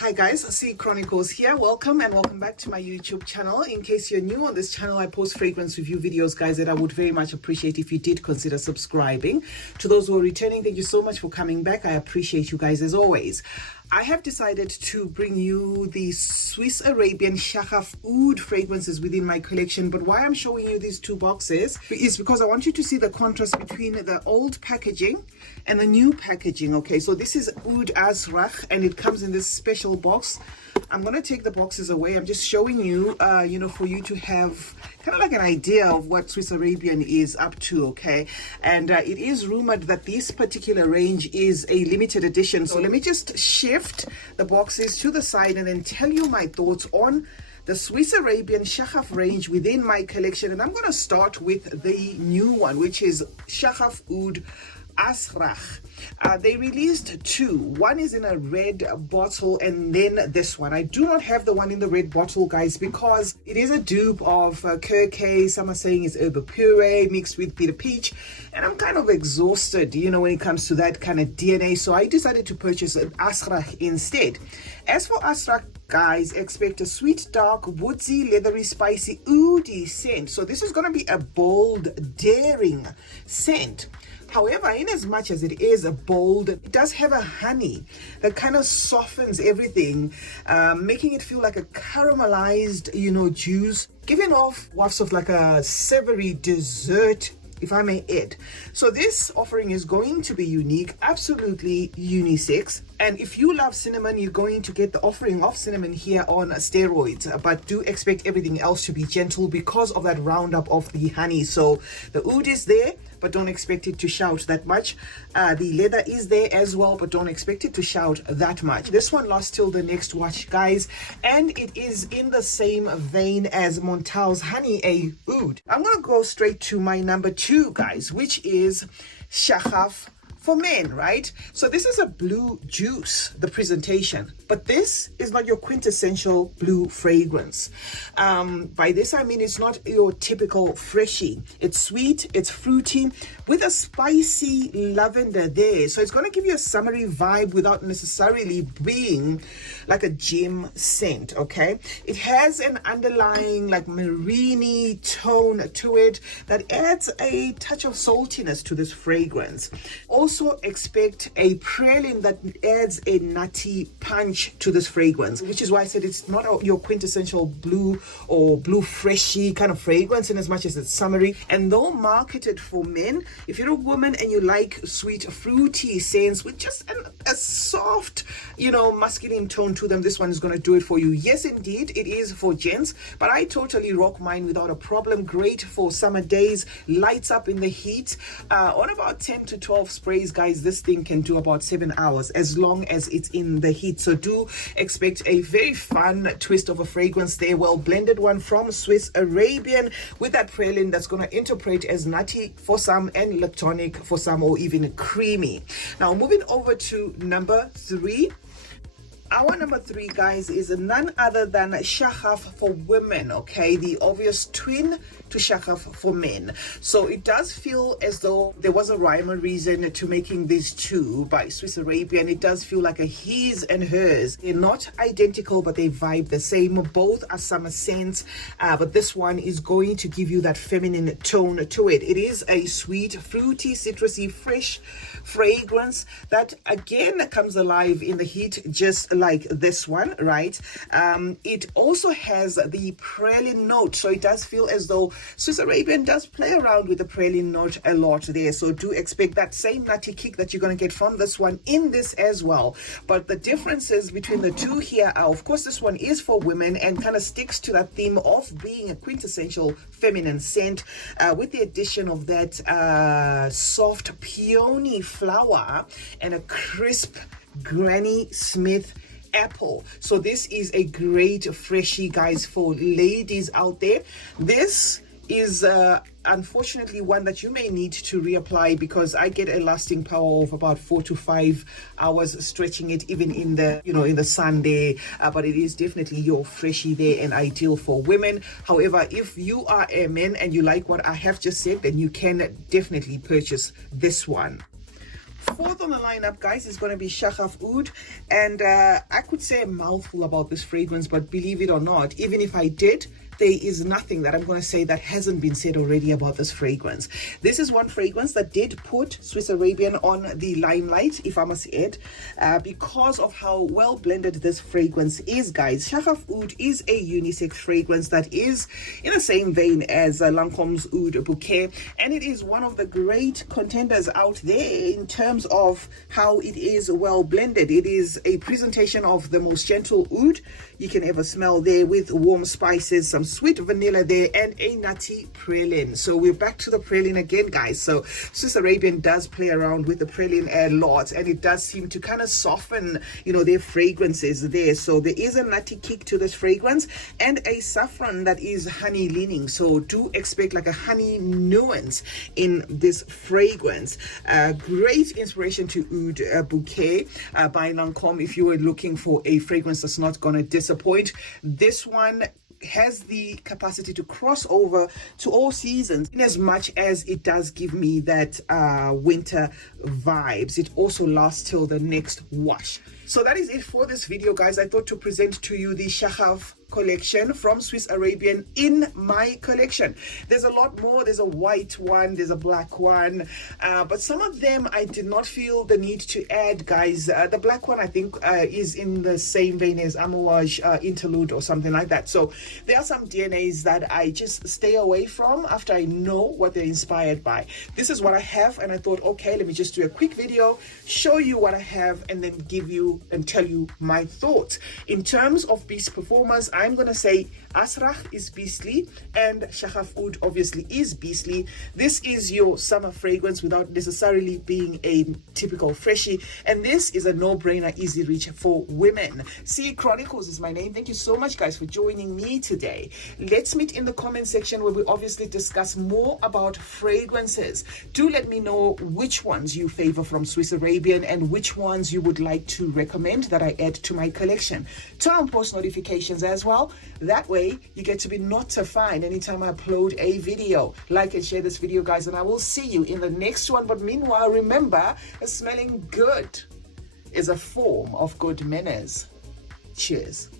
Hi guys, C Chronicles here. Welcome back to my YouTube channel. In case you're new on this channel, I post fragrance review videos, guys, that I would very much appreciate if you did consider subscribing. To those who are returning, thank you so much for coming back. I appreciate you guys as always. I have decided to bring you the Swiss Arabian Shaghaf Oud fragrances within my collection. But why I'm showing you these two boxes is because I want you to see the contrast between the old packaging and the new packaging. Okay, so this is Oud Azraq and it comes in this special box. I'm going to take the boxes away. I'm just showing you, for you to have kind of like an idea of what Swiss Arabian is up to, okay? And it is rumored that this particular range is a limited edition. So let me just shift the boxes to the side and then tell you my thoughts on the Swiss Arabian Shaghaf range within my collection. And I'm going to start with the new one, which is Shaghaf Oud Azraq. They released two. One is in a red bottle and then this one. I do not have the one in the red bottle, guys, because it is a dupe of Kirke. Some are saying it's herb puree mixed with bitter peach, and I'm kind of exhausted, when it comes to that kind of DNA. So I decided to purchase an Azraq instead. As for Azraq, guys, expect a sweet, dark, woodsy, leathery, spicy, oudi scent. So this is going to be a bold, daring scent. However, in as much as it is a bold, it does have a honey that kind of softens everything, making it feel like a caramelized, juice, giving off wafts of like a savory dessert, if I may add. So this offering is going to be unique, absolutely unisex. And if you love cinnamon, you're going to get the offering of cinnamon here on steroids. But do expect everything else to be gentle because of that roundup of the honey. So the oud is there, but don't expect it to shout that much. The leather is there as well, but don't expect it to shout that much. This one lasts till the next watch, guys. And it is in the same vein as Montal's Honey A Oud. I'm going to go straight to my number two, guys, which is Shaghaf For Men, right? So this is a blue juice, the presentation, but this is not your quintessential blue fragrance. By this I mean it's not your typical freshie. It's sweet, it's fruity with a spicy lavender there. So it's going to give you a summery vibe without necessarily being like a gym scent, okay? It has an underlying like marine tone to it that adds a touch of saltiness to this fragrance. Also expect a praline that adds a nutty punch to this fragrance, which is why I said it's not your quintessential blue or blue freshy kind of fragrance in as much as it's summery. And though marketed for men, if you're a woman and you like sweet fruity scents with just a soft masculine tone to them, this one is going to do it for you. Yes, indeed, it is for gents, but I totally rock mine without a problem. Great for summer days, lights up in the heat. On about 10 to 12 sprays, guys, this thing can do about 7 hours as long as it's in the heat. So do expect a very fun twist of a fragrance there, well blended one from Swiss Arabian with that praline that's going to interpret as nutty for some and lactonic for some, or even creamy. Now moving over to number three. Our number three, guys, is none other than Shaghaf For Women, okay? The obvious twin to Shaghaf For Men. So it does feel as though there was a rhyme or reason to making these two by Swiss Arabian. It does feel like a his and hers. They're not identical, but they vibe the same. Both are summer scents, but this one is going to give you that feminine tone to it. It is a sweet, fruity, citrusy, fresh fragrance that again comes alive in the heat, just like this one, right? It also has the praline note, so it does feel as though Swiss Arabian does play around with the praline note a lot there. So do expect that same nutty kick that you're going to get from this one in this as well. But the differences between the two here are, of course, this one is for women and kind of sticks to that theme of being a quintessential feminine scent, with the addition of that soft peony flower and a crisp Granny Smith apple. So this is a great freshie, guys, for ladies out there. This is unfortunately one that you may need to reapply, because I get a lasting power of about 4 to 5 hours, stretching it even in the in the sun there. But it is definitely your freshie there and ideal for women. However, if you are a man and you like what I have just said, then you can definitely purchase this one. Fourth on the lineup, guys, is going to be Shaghaf Oud, and I could say a mouthful about this fragrance, but believe it or not, even if I did, there is nothing that I'm going to say that hasn't been said already about this fragrance. This is one fragrance that did put Swiss Arabian on the limelight, if I must add, because of how well blended this fragrance is, guys. Shaghaf Oud is a unisex fragrance that is in the same vein as Lancome's Oud Bouquet, and it is one of the great contenders out there in terms of how it is well blended. It is a presentation of the most gentle oud you can ever smell there, with warm spices, some sweet vanilla there, and a nutty praline. So we're back to the praline again, guys. So Swiss Arabian does play around with the praline a lot, and it does seem to kind of soften, you know, their fragrances there. So there is a nutty kick to this fragrance and a saffron that is honey leaning. So do expect like a honey nuance in this fragrance. Great inspiration to Oud Bouquet by Lancome. If you were looking for a fragrance that's not going to disappoint, this one has the capacity to cross over to all seasons, in as much as it does give me that winter vibes. It also lasts till the next wash. So that is it for this video, guys. I thought to present to you the Shaghaf collection from Swiss Arabian in my collection. There's a lot more. There's a white one, there's a black one, but some of them I did not feel the need to add, guys. The black one I think is in the same vein as Amouage Interlude or something like that. So there are some DNAs that I just stay away from after I know what they're inspired by. This is what I have, and I thought, okay, let me just do a quick video, show you what I have, and then give you and tell you my thoughts. In terms of beast performers, I'm gonna say Azraq is beastly and Shaghaf Oud obviously is beastly. This is your summer fragrance without necessarily being a typical freshie, and this is a no-brainer, easy reach for women. CeeChronicles is my name. Thank you so much, guys, for joining me today. Let's meet in the comment section where we obviously discuss more about fragrances. Do let me know which ones you favor from Swiss Arabian and which ones you would like to recommend that I add to my collection. Turn on post notifications as well. That way you get to be notified anytime I upload a video. Like and share this video, guys, and I will see you in the next one. But meanwhile, remember, smelling good is a form of good manners. Cheers.